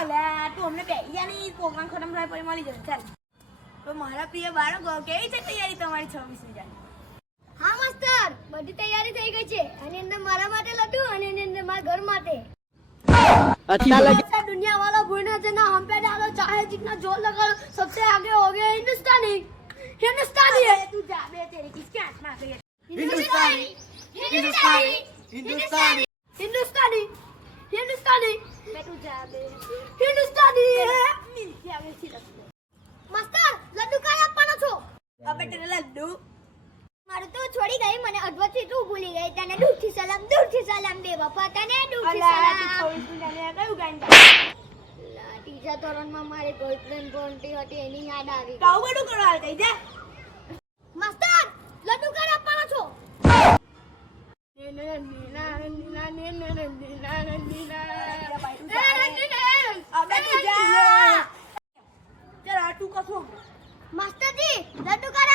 અલ્યા તું અમને બેહ્યાની પ્રોગ્રામ ખતમ થાય પછી મળી જશે ચાલ તો મારા પ્રિય બાળકો કેવી છે તૈયારી તમારી 26મી જાન્યુઆરી હા માસ્ટર બધી તૈયારી થઈ ગઈ છે આની અંદર મારા માટે લડ્ડુ અને એની અંદર મારા ઘર માટે अच्छा लगे दुनिया वाला भूलना देना हम पे डालो चाहे जितना जोर लगा सबसे आगे हो गए हिंदुस्तानी हिंदुस्तानी है તું જા બે તેરી કિસકે હાથમાં ગઈ हिंदुस्तानी हिंदुस्तानी हिंदुस्तानी हिंदुस्तानी हिंदुस्तानी બે તું જા બે हिंदुस्तानी મિલકે આવે છે मास्टर लड्डू काय આપવાનો છો અબે તને લડ્ડુ મારું તો છોડી ગઈ મને અડવથી તું ભૂલી ગઈ તને દૂરથી સલામ દે બાપા તને દૂરથી અલ્યા તું સલામ 26મી જાન્યુઆરી કયું ગાયન ગાય ત્રીજા ધોરણમાં મારી ગર્લફ્રેન્ડ ભણતી હતી એની યાદ આવી કાઉ બધું કરવા આવી જા માસ્ટર લડ્ડુ કાઢ આપવાનો છો અબે તું જા ચાલ આ તું કસો માસ્ટરજી લડ્ડુ કાઢ